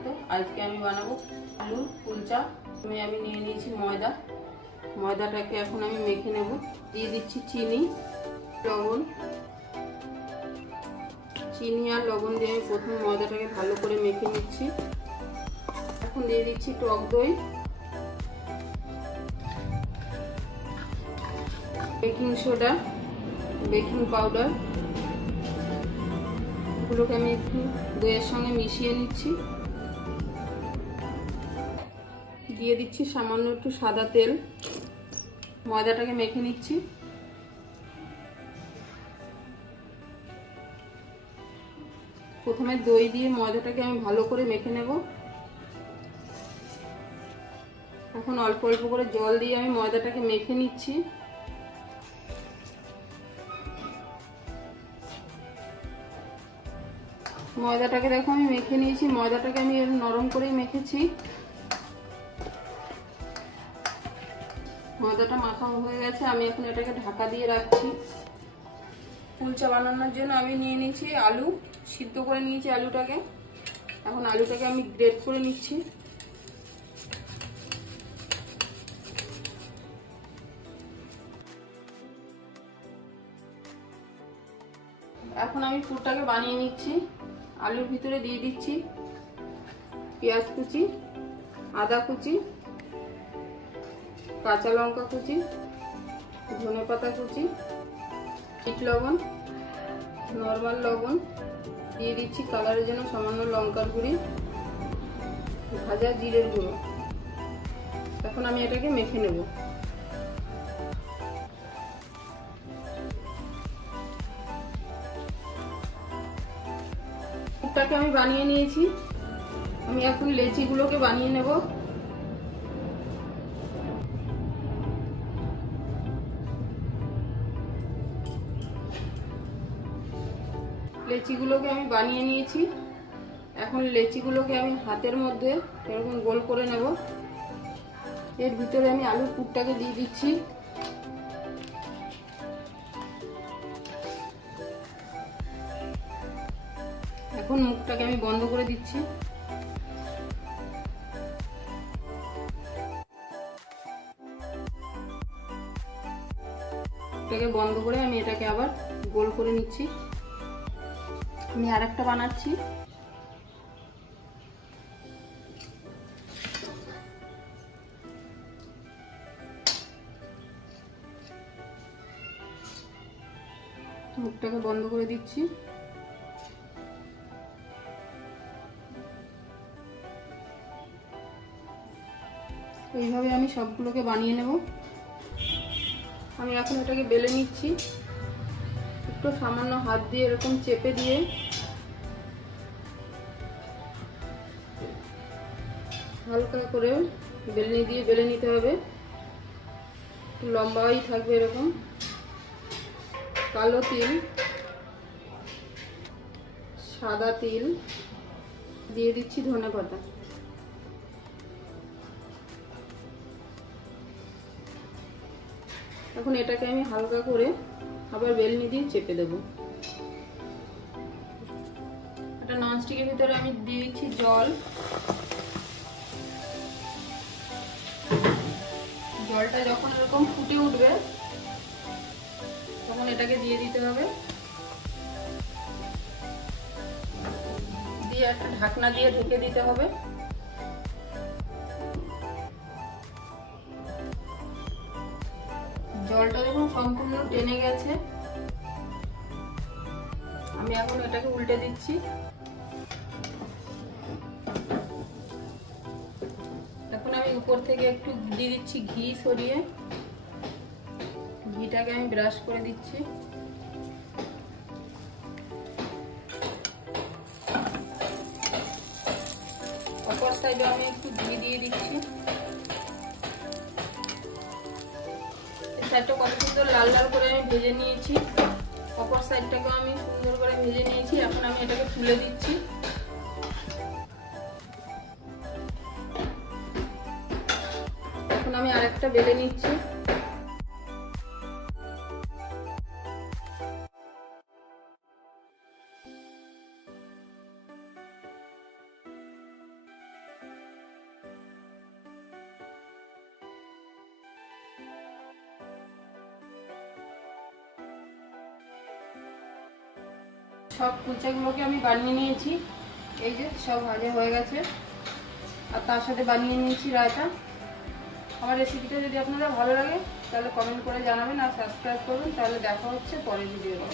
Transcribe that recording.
স্বাগত। আজকে আমি বানাবো আলুর কুলচা। আমি নিয়ে নিয়েছি ময়দা। ময়দাটাকে এখন আমি মেখে নেব। দিয়ে দিচ্ছি চিনি, লবণ। চিনি আর লবণ দিয়ে আমি প্রথমে ময়দাটাকে ভালো করে মেখে নিচ্ছি। এখন দিয়ে দিচ্ছি টক দই, বেকিং সোডা, বেকিং পাউডার। এগুলোকে আমি একটু দইয়ের সঙ্গে মিশিয়ে নিচ্ছি। দিয়ে দিচ্ছি সামান্য একটু সাদা তেল। ময়দাটাকে মেখে নিচ্ছি। প্রথমে দই দিয়ে ময়দাটাকে আমি ভালো করে মেখে নেব। এখন অল্প অল্প করে জল দিয়ে আমি ময়দাটাকে মেখে নিচ্ছি। ময়দাটাকে দেখো আমি মেখে নিয়েছি। ময়দাটাকে আমি নরম করেই মেখেছি। ময়দাটা মাখা হয়ে গেছে। আমি এখন এটাকে ঢাকা দিয়ে রাখছি। কুলচা বানানোর জন্য আমি নিয়ে নিয়েছি আলু, সিদ্ধ করে নিয়েছি আলুটাকে। এখন আলুটাকে আমি গ্রেট করে নিচ্ছি। এখন আমি পুরটাকে বানিয়ে নিচ্ছি। আলুর ভিতরে দিয়ে দিচ্ছি পেঁয়াজ কুচি, আদা কুচি, কাঁচা লঙ্কা কুচি, ধনেপাতা কুচি, বিট লবণ, নর্মাল লবণ, দিয়ে দিচ্ছি কালারের জন্য সামান্য লঙ্কার গুঁড়ি, ভাজা জিরের গুঁড়ো। এখন আমি এটাকে মেখে নেব। পুরটাকে আমি বানিয়ে নিয়েছি। আমি এখন লেচিগুলোকে বানিয়ে নেব। লেচিগুলোকে আমি বানিয়ে নিয়েছি। এখন লেচিগুলোকে আমি হাতের মধ্যে এরকম গোল করে নেব। এর ভিতরে আমি আলুর পুরটাকে দিয়ে দিচ্ছি। এখন মুখটাকে আমি বন্ধ করে দিচ্ছি। এটাকে বন্ধ করে আমি এটাকে আবার গোল করে নিচ্ছি। আমি আরেকটা বানাচ্ছি। মুখটাকে বন্ধ করে দিচ্ছি। এইভাবে আমি সবগুলোকে বানিয়ে নেব। আমি এখন এটাকে বেলে নিচ্ছি। একটু সামান্য হাত দিয়ে এরকম চেপে দিয়ে হালকা করে বেলনি দিয়ে বেলে নিতে হবে। লম্বাই থাকবে এরকম। কালো তিল, সাদা তিল, দিয়ে দিচ্ছি ধনেপাতা। এখন এটাকে আমি হালকা করে আবার বেলনি দিয়ে চেপে দেব। একটা ননস্টিকের ভিতরে আমি দিয়ে দিচ্ছি জল। জলটা যখন এরকম ফুটে উঠবে তখন এটাকে দিয়ে দিতে হবে। দিয়ে একটা ঢাকনা দিয়ে ঢেকে দিতে হবে। জলটা যখন সম্পূর্ণ টেনে গেছে আমি এখন এটাকে উল্টে দিচ্ছি। এখন আমি উপর থেকে একটু দিয়ে দিচ্ছি ঘি সরিয়ে। ঘিটাকে আমি ব্রাশ করে দিচ্ছি। অপর সাইডে আমি একটু ঘি দিয়ে দিচ্ছি। সাইডটা কত সুন্দর লাল লাল করে আমি ভেজে নিয়েছি। অপর সাইডটাকেও আমি সুন্দর করে ভেজে নিয়েছি। এখন আমি এটাকে তুলে দিচ্ছি। এখন আমি আরেকটা বেলে নিচ্ছি। সব কুলচাগুলোকে আমি বানিয়ে নিয়েছি, এই যে সব ভাজা হয়ে গেছে। আর তার সাথে বানিয়ে নিয়েছি রায়তা। আমার রেসিপিটা যদি আপনাদের ভালো লাগে তাহলে কমেন্ট করে জানাবেন আর সাবস্ক্রাইব করবেন। তাহলে দেখা হচ্ছে পরের ভিডিওতে।